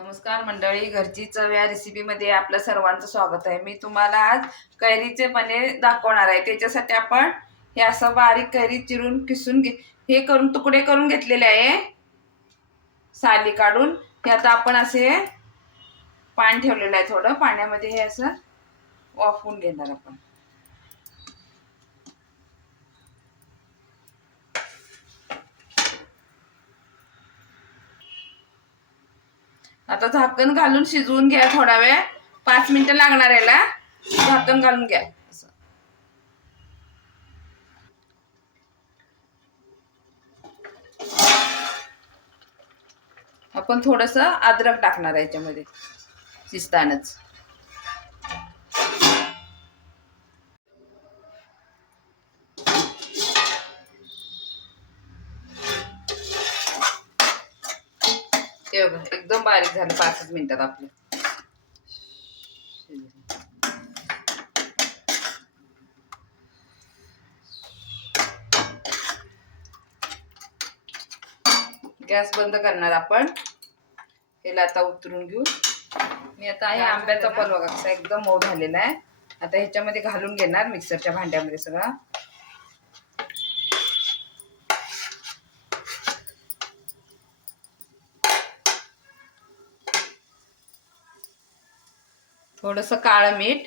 नमस्कार मंडळी, घरची चव या रेसिपीमध्ये आपलं सर्वांचं स्वागत आहे। मी तुम्हाला आज कैरीचे पनीर दाखवणार आहे। त्याच्यासाठी आपण हे असं बारीक कैरी चिरून किसून हे करून तुकडे करून घेतलेले आहे, साली काढून। हे आता आपण असे पाणी ठेवलेलं आहे, थोडं पाण्यामध्ये हे असं वाफवून घेणार आपण। आता झाकण घालून शिजवून घ्या थोडा वेळ, 5 मिनिटं लागणार याला। झाकण घालून घ्या। आपण थोडंसं अद्रक टाकणार आहे याच्यामध्ये शिजतानाच। हे बघा, एकदम बारीक झालं 5 मिनिटात आपलं। गॅस बंद करणार आपण। याला आता उतरून घेऊ। मी आता हे आंब्याचा पल बघा कसा एकदम मऊ झालेला आहे। आता ह्याच्यामध्ये घालून घेणार मिक्सरच्या भांड्यामध्ये सगळा। थोडंसं काळं मीठ,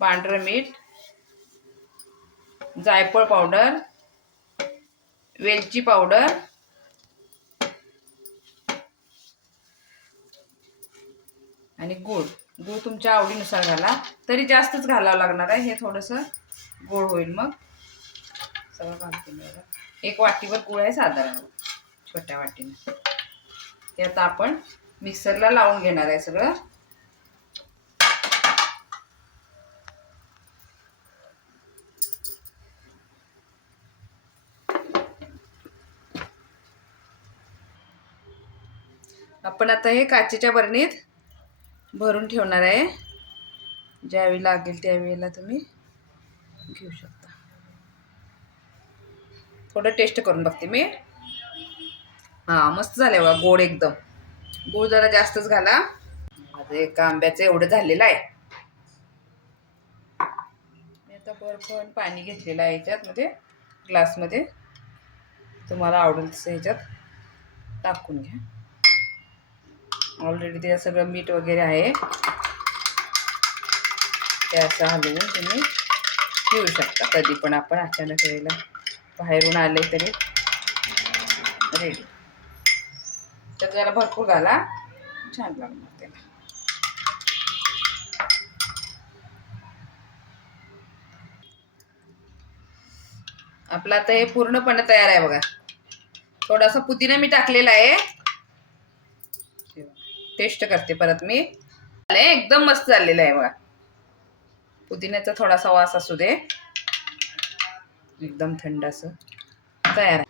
पांढरं मीठ, जायफळ पावडर, वेलची पावडर आणि गूळ। गूळ तुमच्या आवडीनुसार घाला, तरी जास्तच घालावं लागणार आहे। हे थोडंसं गोड होईल मग। सगळं घालते। 1 वाटीवर गूळ आहे साधारण, छोट्या वाटीने। ते आता आपण मिक्सरला लावून घेणार आहे सगळं। आपण आता हे काचेच्या बरणीत भरून ठेवणार आहे। ज्यावेळी लागेल त्यावेळेला तुम्ही घेऊ शकता। थोडं टेस्ट करून बघते मी। मस्त झालंय बघा, गोड एकदम। गूळ जरा जास्तच घाला। माझं एका आंब्याचं एवढं झालेलं आहे। मी आता बर्फ आणि पाणी घेतलेलं आहे याच्यामध्ये, ग्लासमध्ये। तुम्हाला आवडेल तसं ह्याच्यात टाकून घ्या। ऑलरेडी ते सगळं मीठ वगैरे आहे, ते असं हलवून तुम्ही ठेवू शकता। कधी पण आपण अचानक वेळेला बाहेरून आले तरी रेडी। त्यात जरा भरपूर घाला, छान लागणार त्याला। आपलं आता हे पूर्णपणे तयार आहे बघा। थोडासा पुदिना मी टाकलेला आहे। टेस्ट करते परत मी। एकदम मस्त झालेलं आहे बघा। पुदिन्याचा थोडासा वास असू दे। एकदम थंड असं तयार आहे।